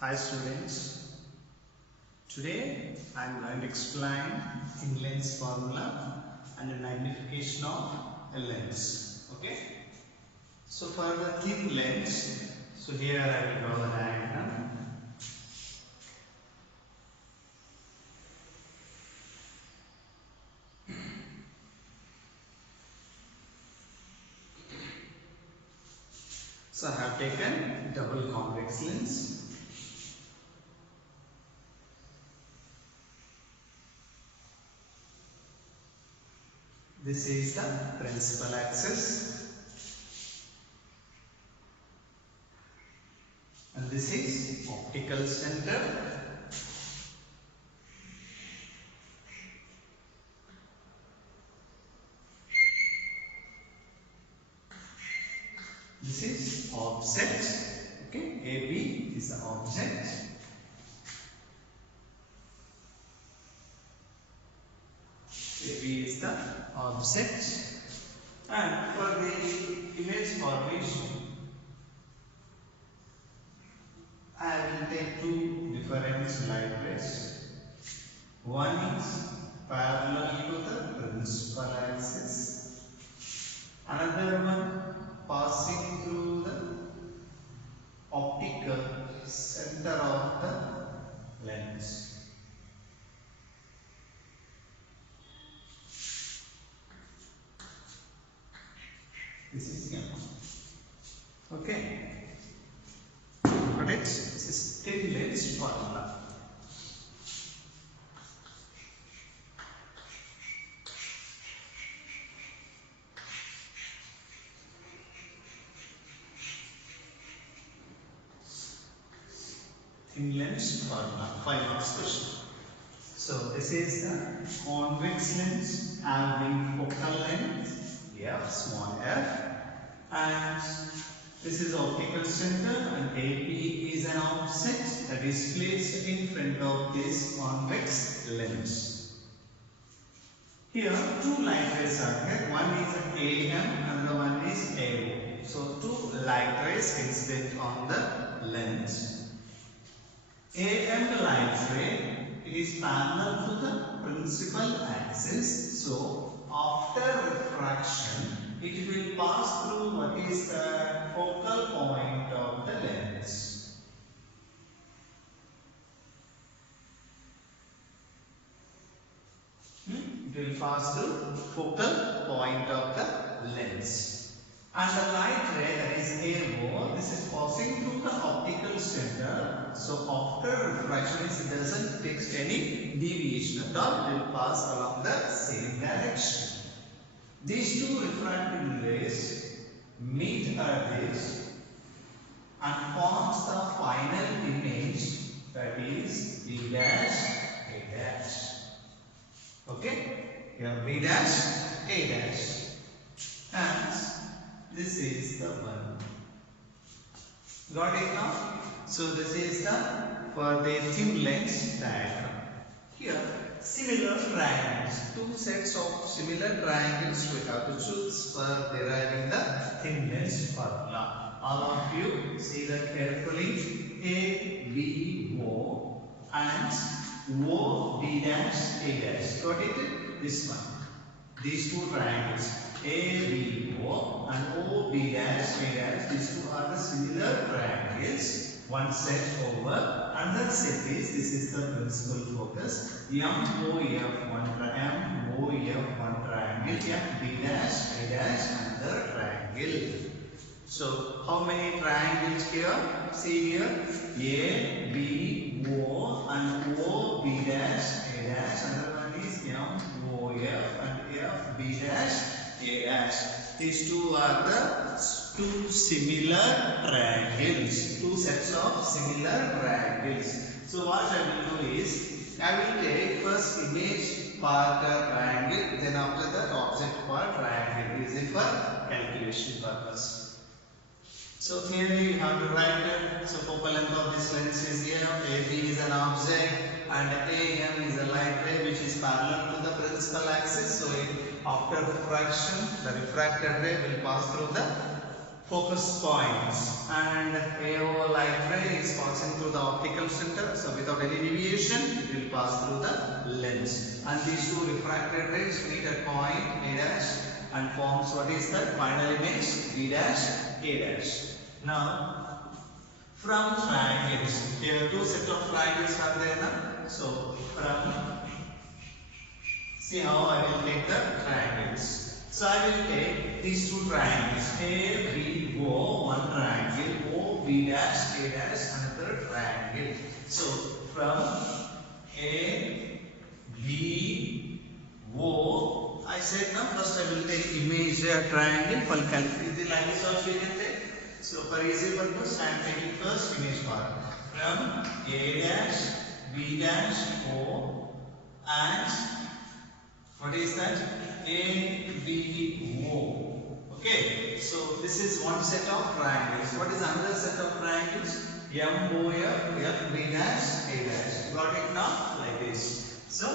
Hi students, today I am going to explain thin lens formula and the magnification of a lens. Okay, so for the thin lens, so here I will draw the diagram. So I have taken double convex lens. This is the principal axis and this is optical center. This is object. Okay, AB is the object. AB is the object, and for the image formation I will take two different light rays. One is parallel to the principal axis, another one passing through the optical center of the lens. This is M. Okay. Got it? This is thin lens formula. Thin lens formula. 5 marks question. So this is the convex lens having focal length f, small f, and this is optical center, and AP is an object that is placed in front of this convex lens. Here two light rays are there. One is AM and the one is AO. So two light rays incident on the lens. AM light ray, it is parallel to the principal axis. So after refraction, it will pass through what is the focal point of the lens. It will pass through focal point of the lens. And the light ray, that is AO, this is passing through the optical center. So after refraction, it doesn't take any deviation at all. It will pass along the same direction. These two refracted rays meet at this and forms the final image, that is B dash A dash. Okay? Here B dash A dash. And this is the one. Got it now? So this is the for the thin lens diagram. Here similar triangles, two sets of similar triangles we have to choose for deriving the thin lens formula. All of you see that carefully. A, B, O and O, B dash, A dash. Got it? This one. These two triangles, A, B, O and O, B dash, A dash. These two are the similar triangles. One set over, another set is, this is the principal focus, MOF, one triangle, F, B dash, A dash, another triangle. So, how many triangles here? See here, A, B, O and O, B dash, A dash, another one is MOF and F, B dash, A dash. These two are the two similar triangles, two sets of similar triangles. So what I will do is, I will take first image part triangle, then after that object part triangle. Is it for calculation purpose? So clearly you have to write it. So focal length of this lens is here, AB is an object and AM is a light ray which is parallel to the principal axis. So after refraction, the refracted ray will pass through the focus points, and AO light ray is passing through the optical center. So without any deviation, it will pass through the lens. And these two refracted rays meet at point A dash and forms what is that final image B dash A dash. Now from triangles, here two set of triangles are there now. So from, see how I will take the triangles. So I will take these two triangles A, B, O, one triangle, O, B dash, A dash, another triangle. So from A, B, O, I said now first I will take image triangle for calculate like this also you can take. So for easy purpose I am taking first image part from A dash, B dash, O and what is that? A, B, O. Okay, so this is one set of triangles. What is another set of triangles? M, O, F, B dash, A dash. Got it now? Like this. So,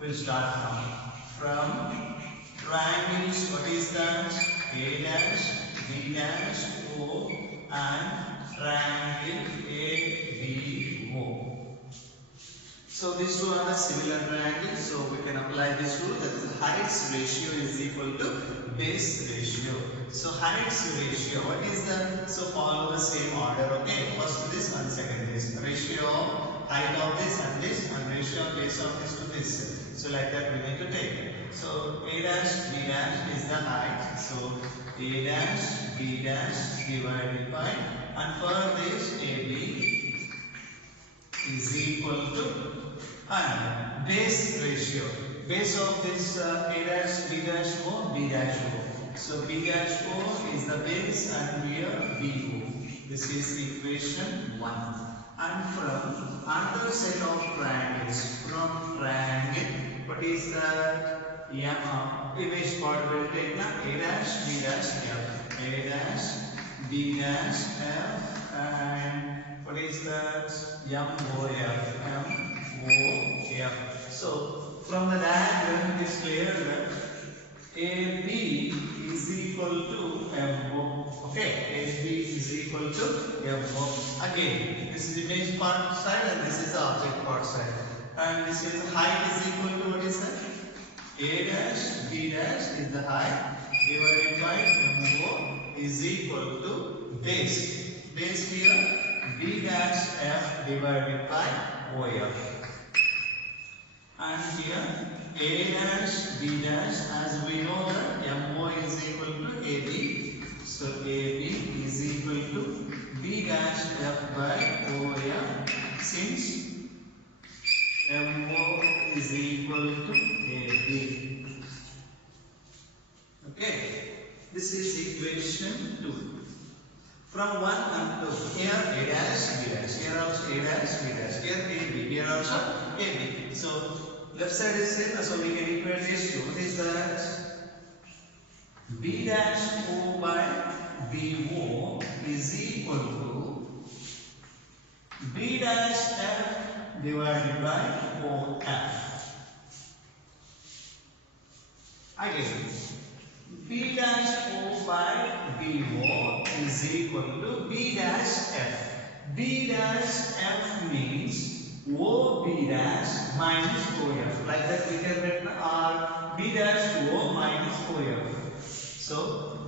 we'll start now. From triangles, what is that? A dash, B dash, O and triangle A, B, O. So these two are the similar triangles, so we can apply this rule, that is heights ratio is equal to base ratio. So heights ratio, what is that? So follow the same order, okay? First this and second this. Ratio of height of this and ratio of base of this to this. So like that we need to take. So A dash, B dash is the height. So A dash, B dash divided by, and for this AB is equal to and base ratio. Base of this A dash, B dash, O, B dash, O. So B dash O is the base and here B O. This is equation 1. And from another set of triangles, from triangle, what is the image part will take now A dash, B dash, F. A dash, B dash, F and what is that? M, O, F. M, O, F. So from the diagram it is clear that AB is equal to MO. Okay, AB is equal to MO. Again, this is image part side and this is the object part side. And this is height is equal to what is that? A dash, B dash is the height divided by MO is equal to base. Base here B dash F divided by OF. And here A dash, B dash, as we know that MO is equal to AB. So AB is equal to B dash F by OF, since MO is equal to AB. Okay, this is equation 2. From 1 and 2, here A dash, B dash, here also A dash, B dash, here AB, here also AB. So left side is same, so we can equate these two. What is that? B dash O by BO is equal to B dash F divided by OF. Again, B dash O by BO is equal to B dash F. B dash F means OB dash minus OF. Like that we can write R B dash O minus OF. So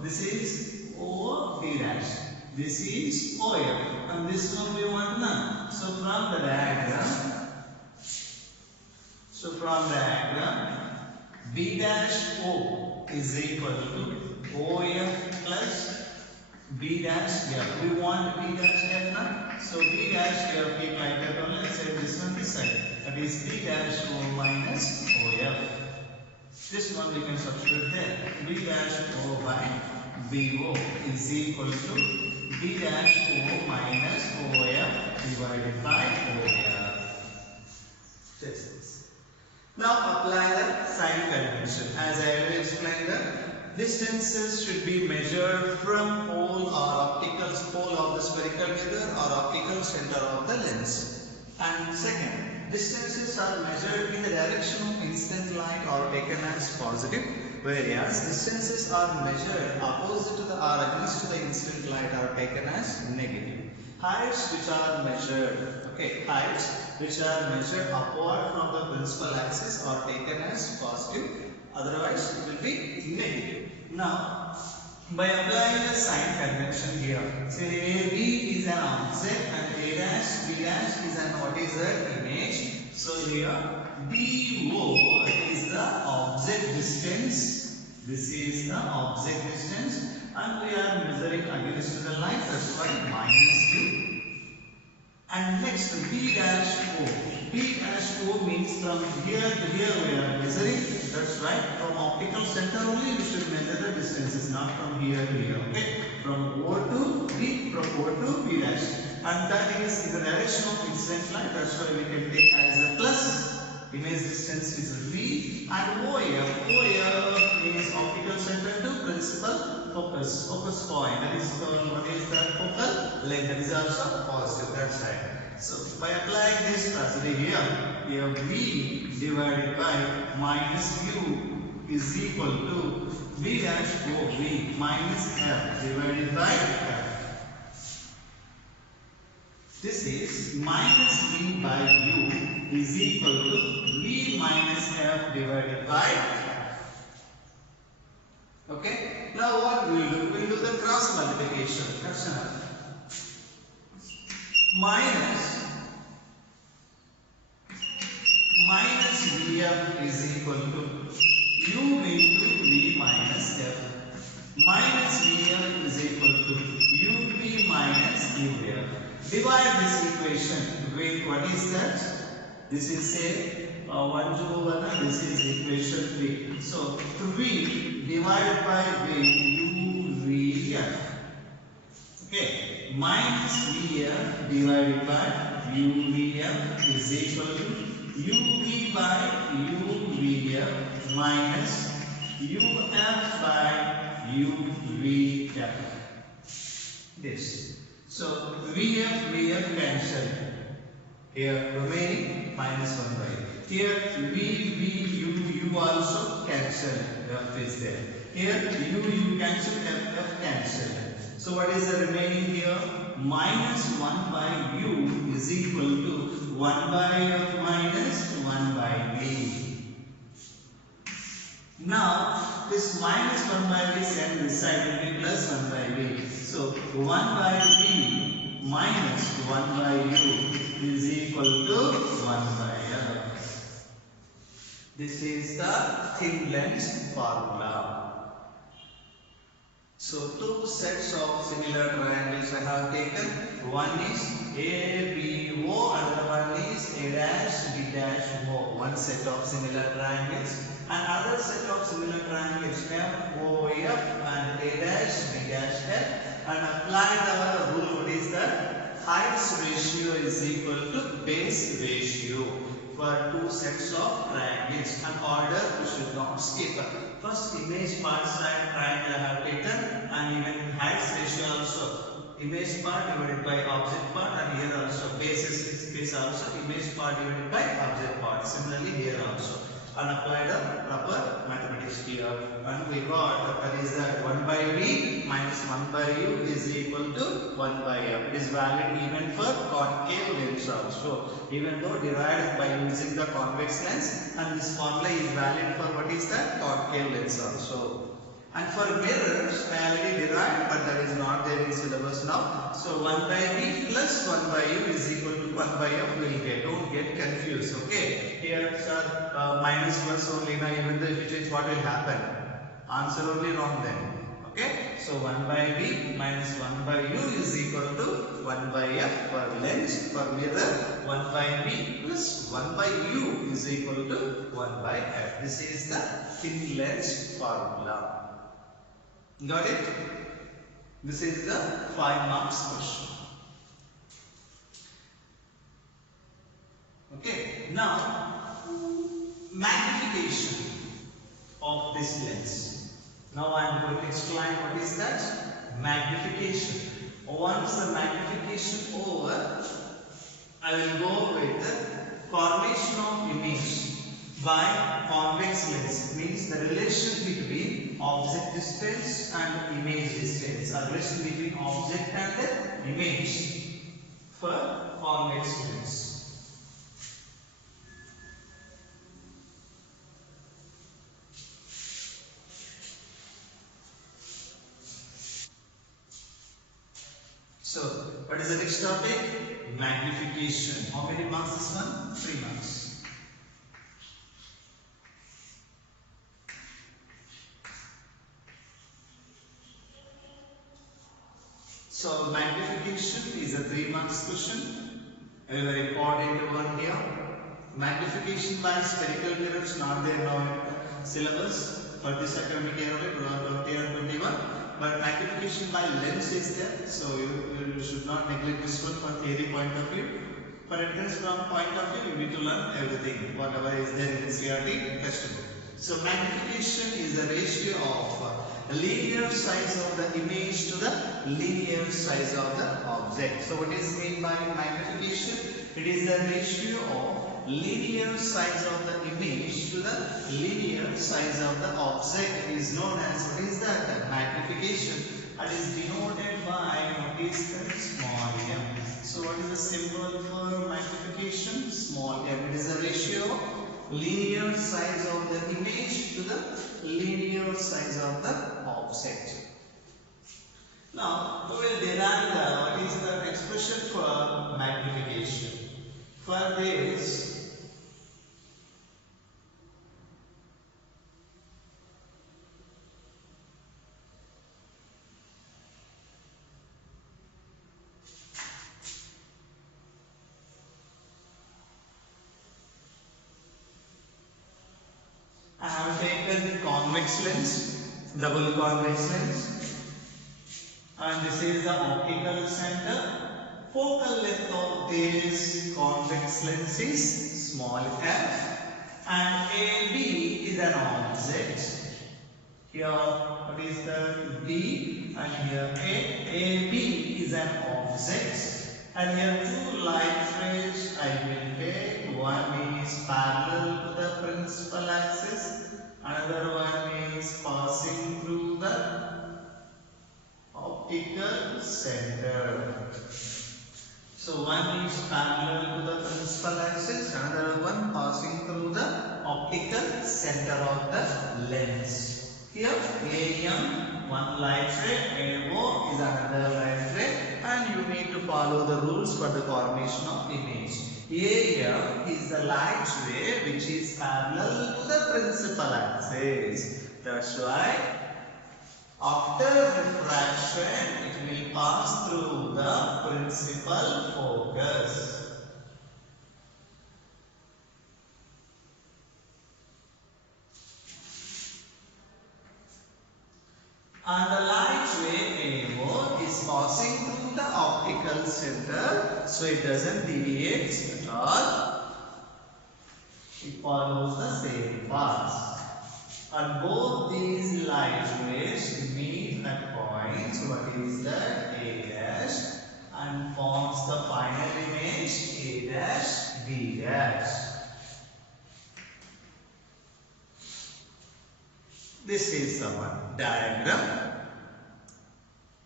this is OB dash. This is OF. And this one we want now. So from the diagram, B dash O is equal to OF plus B dash F. We want B dash F now. So B dash F, keep like that only. Let's say this one this side. That is B dash O minus OF. This one we can substitute there. B dash O by BO is equal to B dash O minus OF divided by OF. This. Now apply the sign convention. As I already explained that distances should be measured from pole or optical pole of the spherical mirror or optical center of the lens. And second, distances are measured in the direction of incident light or taken as positive, whereas distances are measured opposite to the or against to the incident light are taken as negative. heights which are measured, okay, heights which are measured upward from the principal axis are taken as positive, otherwise it will be negative. Now, by applying the sign convention here, say AB is an object and A dash, B dash is an what is that image. So here BO is the object distance. This is the object distance and we are measuring against the line, that's why minus Q. And next B dash O. B dash O means from here to here we are measuring. That's right. From optical center only we should measure the distances, not from here to here. Okay. From O to B, from O to B dash. And that is in the direction of incident line. That's why we can take as a plus. Image distance is V and OF. OF means optical center to principal focus point. That is called what is that focal length. That is also positive. That's right. So by applying this procedure here, V divided by minus U is equal to V dash OV minus F divided by F. This is minus V by U is equal to V minus F divided by F. Okay. Now what we will do? We will do the cross multiplication. That's enough. Minus Vf is equal to U into V minus F. Minus Vf is equal to UV minus UF. Divide this equation with what is that? This is say 1 to 1, this is equation 3. So V divided by UVF. Okay, minus Vf divided by UVF is equal to UV by UVF minus UF by UVF. This. So VF cancel. Here remaining minus 1 by. Here U also cancel. F is there. Here U cancel, F cancel. So what is the remaining here? Minus 1 by U is equal to 1 by F minus 1 by V. Now this minus 1 by V and this side will be plus 1 by V. So 1 by V minus 1 by U is equal to 1 by F. This is the thin lens formula. So two sets of similar triangles I have taken. One is ABO, another one is A dash B dash O. One set of similar triangles. Another set of similar triangles FOF and A dash B dash F. And applied our rule, what is that? Heights ratio is equal to base ratio for two sets of triangles. And order we should not skip. First image part side triangle I have taken, and even heights ratio also. Image part divided by object part, and here also base also image part divided by object part. Similarly here also. And applied a proper mathematics here, and we got that is that 1 by V minus 1 by U is equal to 1 by F. It is valid even for concave lens also, even though derived by using the convex lens, and this formula is valid for what is that concave lens also. And for mirrors, I already derived, but that is not there in syllabus now. So 1 by V plus 1 by U is equal to 1 by F will get. Don't get confused. Okay. Here, sir, minus plus only. Now, even though if you change, what will happen? Answer only wrong then. Okay. So 1 by V minus 1 by U is equal to 1 by F for lens. For mirror, 1 by V plus 1 by U is equal to 1 by F. This is the thin lens formula. Got it? This is the 5 marks question. Okay. Now, magnification of this lens. Now I am going to explain what is that? Magnification. Once the magnification over, I will go with the formation of image by convex lens, means the relation between object distance and image distance, a relation between object and the image. for convex lens. So, what is the next topic? Magnification. How many marks this one? 3 marks. So, magnification is a 3 marks question. A very important one here. Magnification by spherical mirrors not there now in syllabus for this academic year only 2021. But magnification by lens is there, so you should not neglect this one for theory point of view. For entrance from point of view, you need to learn everything, whatever is there in the CRT textbook. So magnification is the ratio of linear size of the image to the linear size of the object. So what is meant by magnification? It is the ratio of linear size of the image to the linear size of the object is known as, what is that? Magnification. That is denoted by, what is that? Small m. So what is the symbol for magnification? Small m. It is the ratio of linear size of the image to the linear size of the object. Now we will derive what is the expression for magnification. For this, I have taken convex lens, double convex lens, and this is the optical center. Focal length of this convex lens is small f, and AB is an object. Here, what is the D, and here A. AB is an object, and here two light rays I will take. One is parallel to the principal axis, another one is passing through the optical center. So one is parallel to the principal axis, another one passing through the optical center of the lens. Here AM, one light ray, AO is another light ray, and you need to follow the rules for the formation of image. AM is the light ray which is parallel to the principal axis. That's why after refraction, it will pass through the principal focus. And the light ray AO is passing through the optical center, so it doesn't deviate at all. It follows the same path. And both these light rays meet at points, what is that? A dash, and forms the final image A dash, B dash. This is the one diagram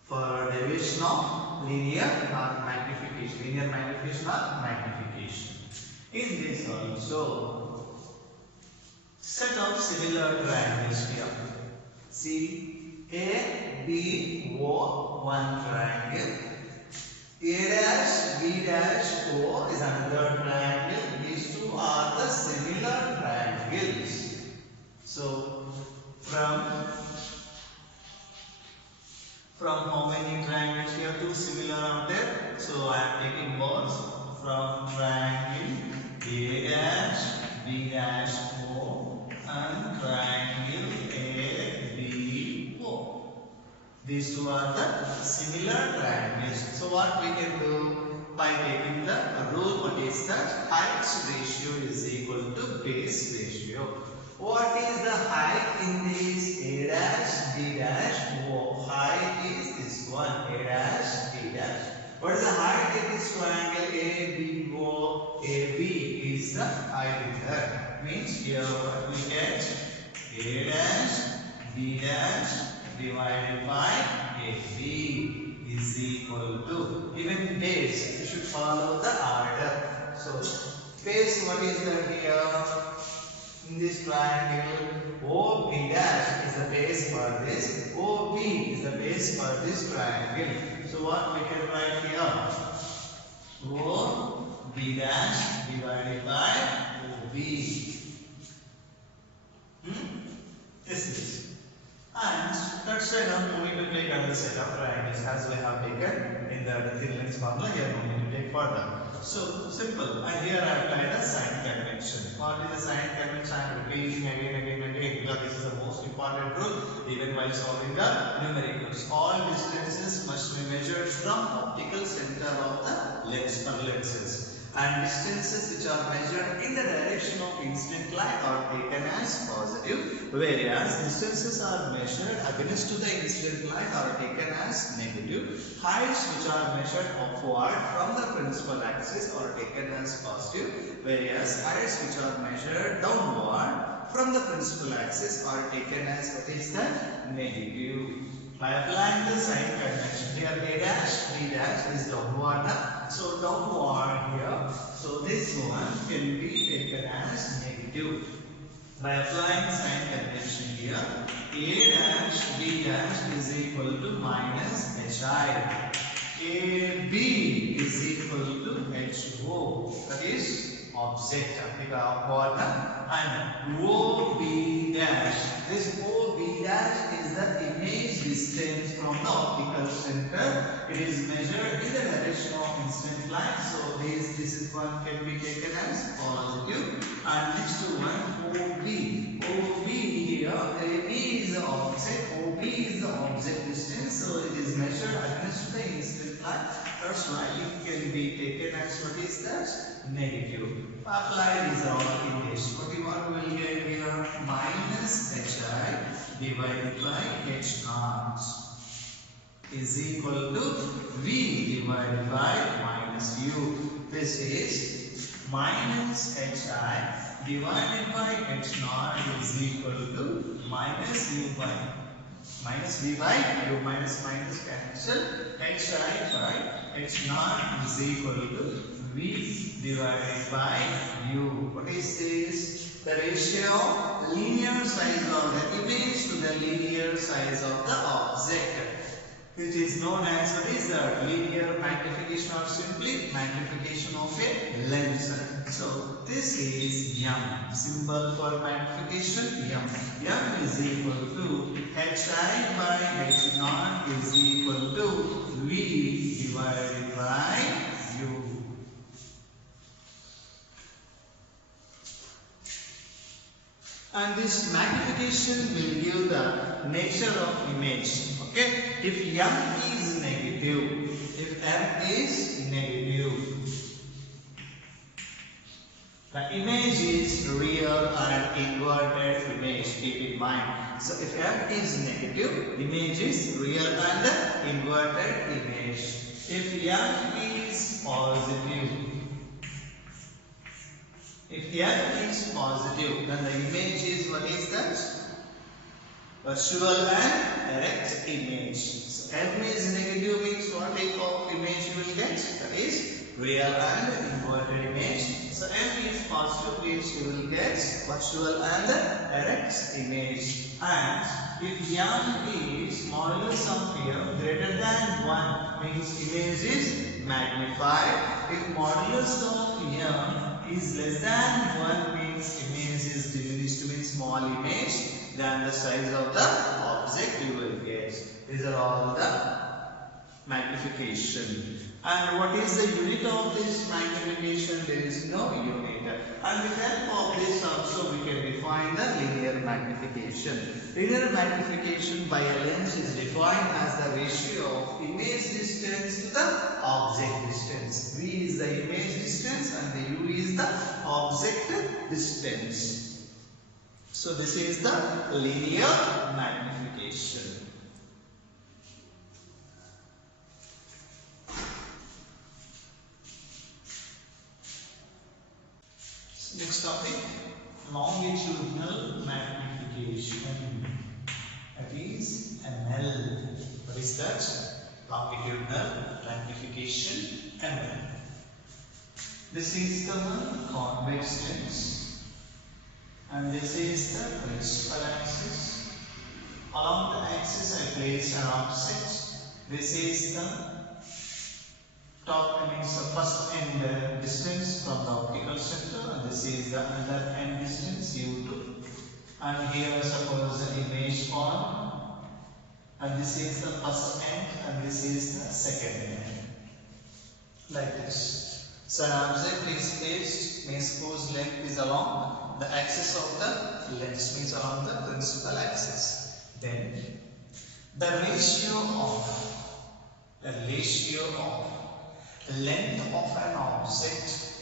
for derivation of linear or magnification. Linear magnification or magnification. In this also, set of similar triangles here. See, A, B, O, one triangle. A dash, B dash, O is another triangle. These two are the similar triangles. So, from how many triangles here? Two similar are there. So, I am taking words from triangle A dash, B dash, O, and triangle ABO. These two are the similar triangles. So what we can do by taking the rule, what is that? Height ratio is equal to base ratio. What is the height in this? A dash, B dash, O. Height is this one, A dash, B dash. What is the height in this triangle ABO? AB is the height here. Means here what we get? A dash, B dash divided by AB is is equal to, even base, you should follow the order. So, base, what is that here? In this triangle, OB dash is the base for this, OB is the base for this triangle. So, what we can write here? OB dash divided by OB. This is. And that's why now no need to take another set of triangles as we have taken in the thin length formula. Here no need to take further. So simple. And here I have applied a sign convention. What is the sign convention? I am repeating again because this is the most important rule even while solving the numericals. All distances must be measured from optical center of the lens or lenses. And distances which are measured in the direction of incident light are taken as positive, whereas distances are measured against to the incident light are taken as negative. Heights which are measured upward from the principal axis are taken as positive, whereas heights which are measured downward from the principal axis are taken as what is that? Negative. By applying the sign convention, here A dash, B dash is downward. So downward here. So this one can be taken as negative. By applying sign convention here, A dash, B dash is equal to minus HI. AB is equal to HO. That is object and OB dash. This OB dash is the image distance from the optical center. It is measured in the direction of incident light. So this is one can be taken as positive. And next to one OB. OB here, AB is the object, OB is the object distance. So it is measured against the incident light. That's why it can be taken as what is that? Negative. Apply this all in this. What you will get here? Minus HI divided by H naught is equal to V divided by minus U. This is minus HI divided by H naught is equal to minus U by minus V by U. Minus cancel. HI by H naught is equal to V divided by U. What is this? The ratio of linear size of the image to the linear size of the object, which is known as what is the linear magnification or simply magnification of a lens. So this is M. Symbol for magnification M. M is equal to HI by H naught is equal to V divided by U. And this magnification will give the nature of image. Okay, if M is negative, the image is real and inverted image. Keep in mind. So if M is negative, image is real and inverted image. If M is positive, then the image is what is that? Virtual and erect image. So M is negative means what type of image you will get? That is real and inverted image. So M is positive means you will get virtual and erect image. And if M is modulus of M greater than 1 means image is magnified. If modulus of M is less than 1 means image is diminished means small image than the size of the object you will get. These are all the magnification. And what is the unit of this magnification? There is no unit. And with help of this also we can define the linear magnification. Linear magnification by a lens is defined as the ratio of image distance to the object distance. V is the image distance and the U is the object distance. So this is the linear magnification. Next topic, longitudinal magnification. That is ML. What is that? longitudinal magnification ml. This is the one convex lens and this is the principal axis. Along the axis I place an object. This is the top, means the first end distance from the optical center, and this is the other end distance u2. And here suppose the image form, and this is the first end and this is the second end, like this. So an object is placed, means whose length is along the axis of the lens, means along the principal axis. Then the ratio of length of an object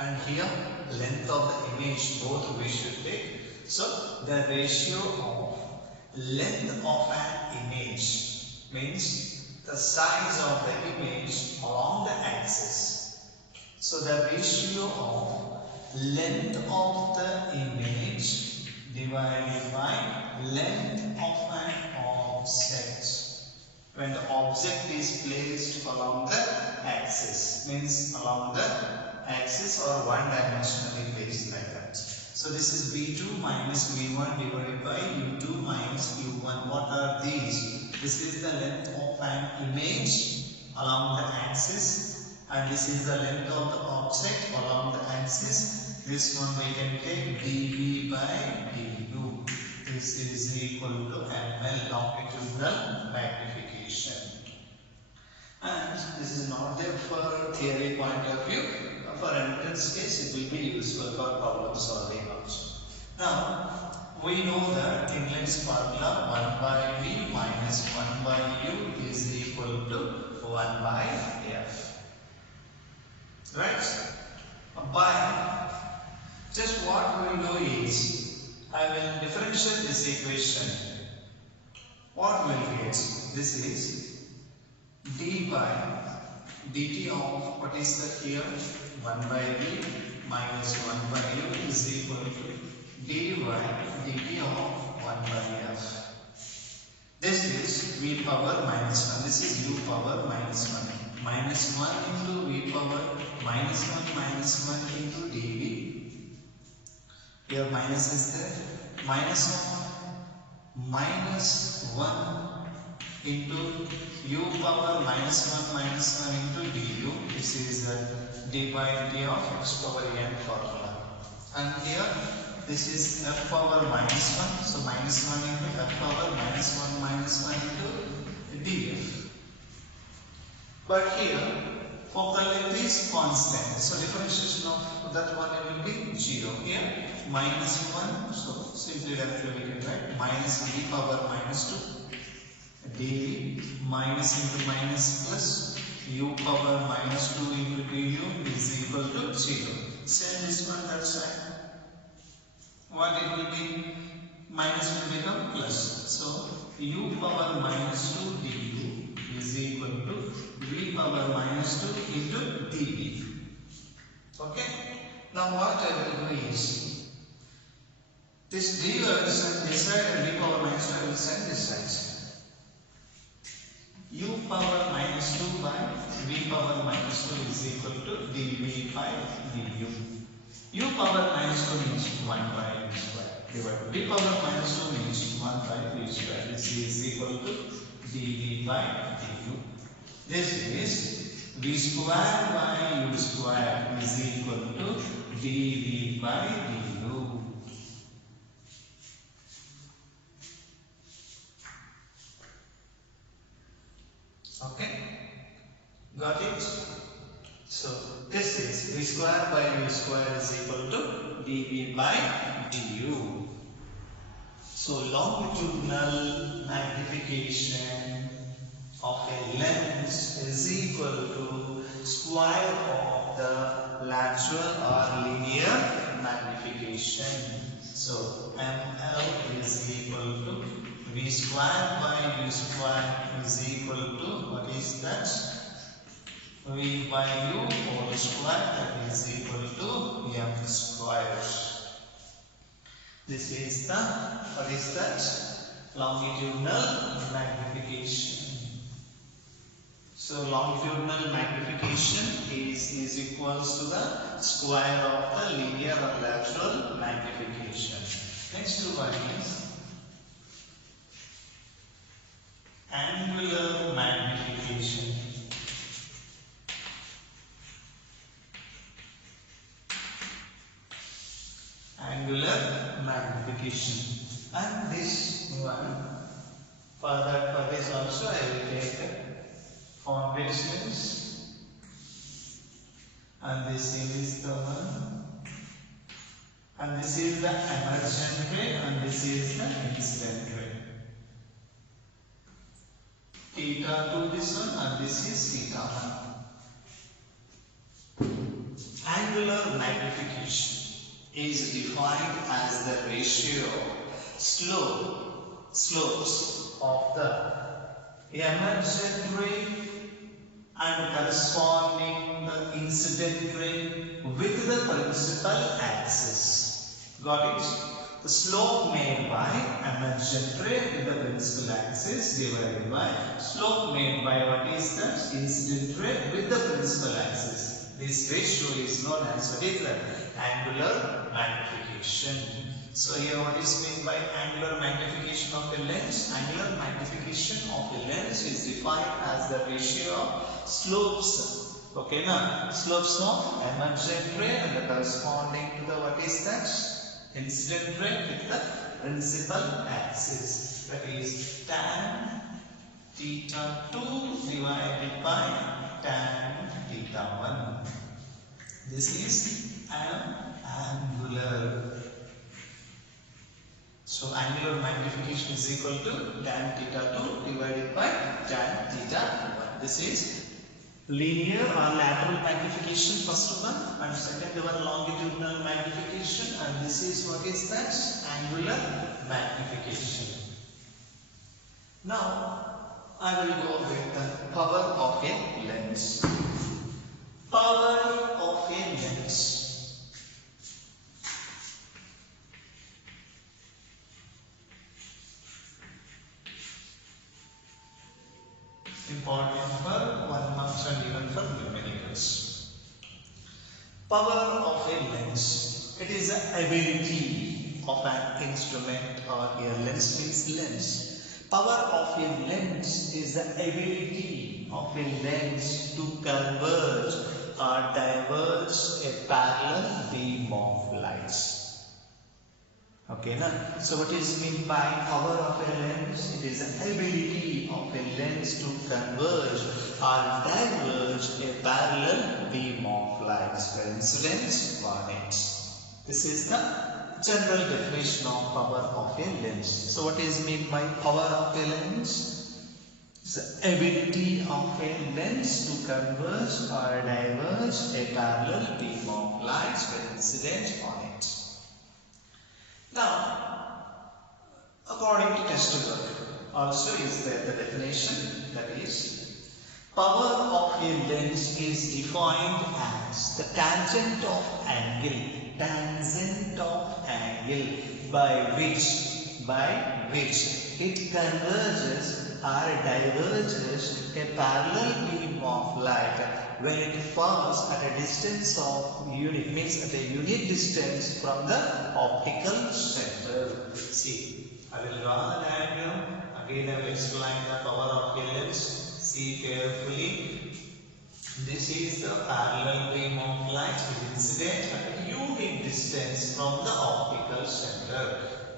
and here length of the image, both we should take. So the ratio of length of an image means the size of the image along the axis. So the ratio of length of the image divided by length of an object. When the object is placed along the axis, means along the axis or one dimensionally placed like that. So this is v2 minus v1 divided by u2 minus u1. What are these? This is the length of an image along the axis and this is the length of the object along the axis. This one we can take dv by du. This is equal to ml, longitudinal magnification. And this is not there for theory point of view. For entrance case, it will be useful for problem solving also. Now, we know that England's formula 1 by v minus 1 by u is equal to 1 by f. Right? By, just what we will do is, I will differentiate this equation. What will we get? This is d by dt of, what is that here? 1 by v minus 1 by u is equal to dy dt of 1 by f. This is v power minus 1. This is u power minus 1. Minus 1 into v power minus 1 into dv. Here minus is there. Minus 1 into u power minus 1 into du. This is the d by dt of x power n formula. And here this is f power minus 1. So minus 1 into f power minus 1 into df. But here focal length is constant. So differentiation of that one will be 0. Here minus 1. So simply directly we can write minus v power minus 2 dv minus into minus plus u power minus 2 into du is equal to 0. Send this one that side. What it will be? Minus will become plus. So u power minus 2 du is equal to v power minus 2 into dv. Okay. Now what I will do is, this du I will send this side and v power minus 2 I will send this side. U power minus 2 by v power minus 2 is equal to dv by du. U power minus 2 means 1 by v square divided. V power minus 2 means 1 by v square. This is equal to dv by du. This is v square by u square is equal to dv by du. Okay, got it? So this is v square by u square is equal to dv by du. So longitudinal magnification of a lens is equal to square of the lateral or linear magnification. So ml is equal to v square by u square is equal to, what is that? V by u whole square, that is equal to m square. This is the, what is that? Longitudinal magnification. So longitudinal magnification is equals to the square of the linear or lateral magnification. Next one is angular magnification. Angular magnification. And this one, for this also I will take convex lens, and this is the one, and this is the emergent ray, and this is the incident ray. Theta 2 this one, and this is theta 1. Angular magnification is defined as the ratio slopes of the emergent ray and corresponding the incident ray with the principal axis. Got it? The slope made by emergent ray with the principal axis divided by slope made by what is that? Incident ray with the principal axis. This ratio is known as what is that? Angular magnification. So here what is meant by angular magnification of a lens? Angular magnification of a lens is defined as the ratio of slopes. Okay, now slopes of emergent ray and the corresponding to the what is that? Incident ray with the principal axis. That is tan theta 2 divided by tan theta 1. This is an angular. So angular magnification is equal to tan theta 2 divided by tan theta 1. This is linear or lateral magnification, first one, and second one longitudinal magnification, and this is what is that? Angular magnification. Now I will go with the power of a lens. Power of a lens. Important for 1 marks and even for numericals. Power of a lens. It is the ability of an instrument, or a lens means lens. Power of a lens is the ability of a lens to converge or diverge a parallel beam of light. Okay, now, so what is meant by power of a lens? It is the ability of a lens to converge or diverge a parallel beam of light. For instance, warning. This is the general definition of power of a lens. So what is meant by power of a lens? It's the ability of a lens to converge or diverge a parallel beam of light when incident on it. Now, according to textbook, also is there the definition, that is, power of a lens is defined as the tangent of angle by which it converges or diverges a parallel beam of light when it falls at a distance of unit, means at a unit distance from the optical center. See, I will draw the diagram. Again I will explain the power of a lens. See carefully. This is the parallel beam of light with incident at a unit distance from the optical center.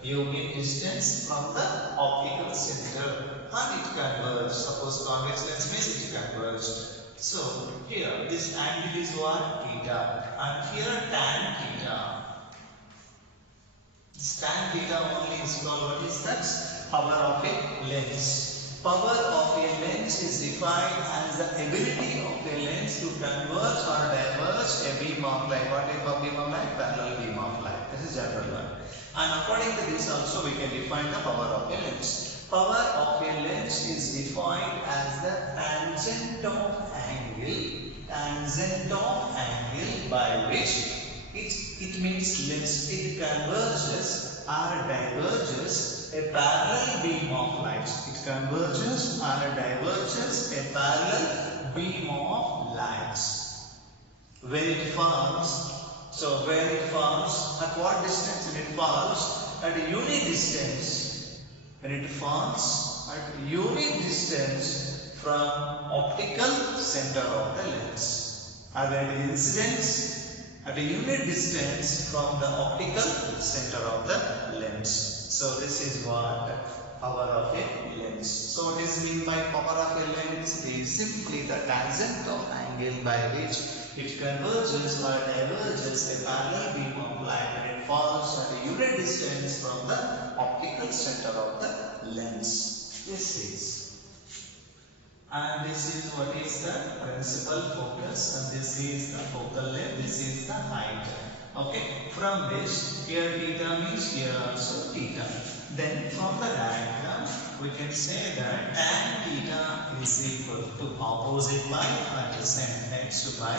Unit distance from the optical center, and it converges. Suppose convex lens means it converges. So here this angle is what? Theta, and here tan theta. This tan theta only is called what is that? Power of a lens. Power of a lens is defined as the ability of a lens to converge or diverge a beam of light. What type of beam of light? Parallel beam of light. This is general one. And according to this also we can define the power of a lens. Power of a lens is defined as the tangent of angle by which it means lens, it converges or diverges a parallel beam of light. It converges or diverges a parallel beam of light. When it falls, at what distance when it falls? At a unit distance. When it falls at unit distance from optical center of the lens. And when it incidence at a unit distance from the optical center of the lens. So this is what power of a lens. So what is meant by power of a lens? It is simply the tangent of angle by which it converges or diverges a parallel beam of light when it falls at a unit distance from the optical center of the lens. This is. And this is what is the principal focus, and this is the focal length, this is the height. Okay, from this, here theta means here also theta. Then from the diagram, we can say that tan theta is equal to opposite by adjacent h by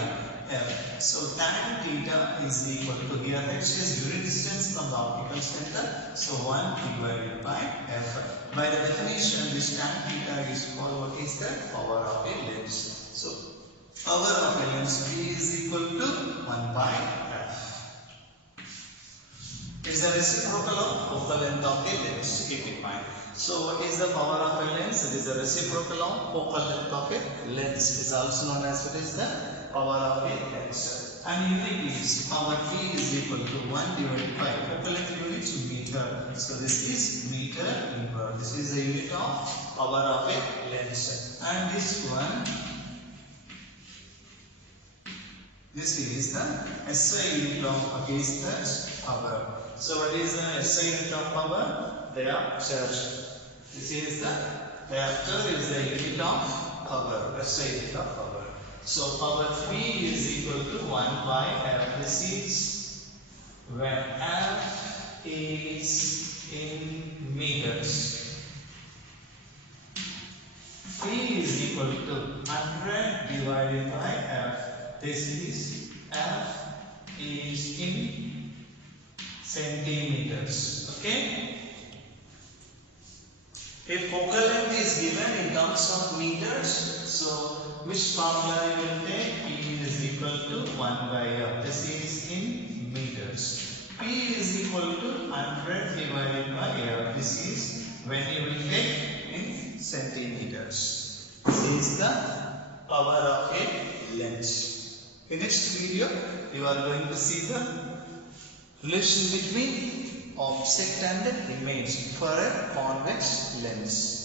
f. So tan theta is equal to, here h is unit distance from the optical center, so 1 divided by f. By the definition, this tan theta is called what is the power of a lens. So power of a lens P is equal to 1 by f. It is the reciprocal of focal length of a lens. Keep in mind. So what is the power of a lens? It is the reciprocal of focal length of a lens. It is also known as what is the power of a lens. And unit is power P is equal to 1 divided by focal length unit meter. So this is meter inverse. This is the unit of power of a lens. And this one, this is the SI unit of against the power. So what is the SI unit of power? Diopter. This is the diopter is the unit of power. SI unit of power. So power P is equal to 1 by f. This is when f is in meters. P is equal to 100 divided by f. This is f is in centimeters. Okay. If focal length is given in terms of meters, so which formula you will take? P is equal to 1 by f. This is in meters. P is equal to 100 divided by f. This is when you will take in centimeters. This is the power of a lens. In next video, you are going to see the relation between object and image for a convex lens.